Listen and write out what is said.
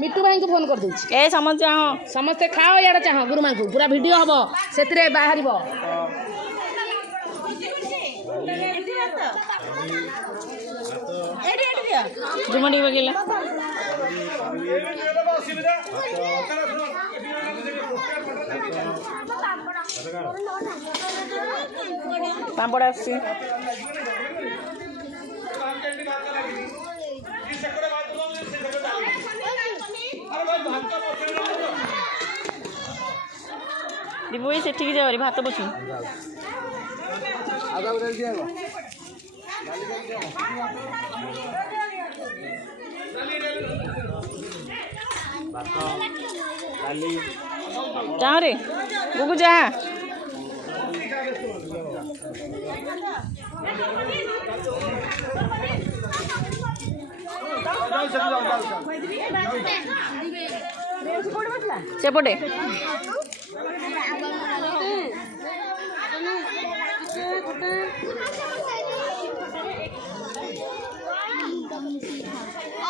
मिट्टू भाई को फोन कर दूँ ए समझ समस्ते खाओ यार चाह गुरुमा को पूरा वीडियो हम से बाहर जुमड़ी बगेला पापड़ आसी दिबुई से ठीक जाओ भात बसु जाओ रे गुगु जा सेपटे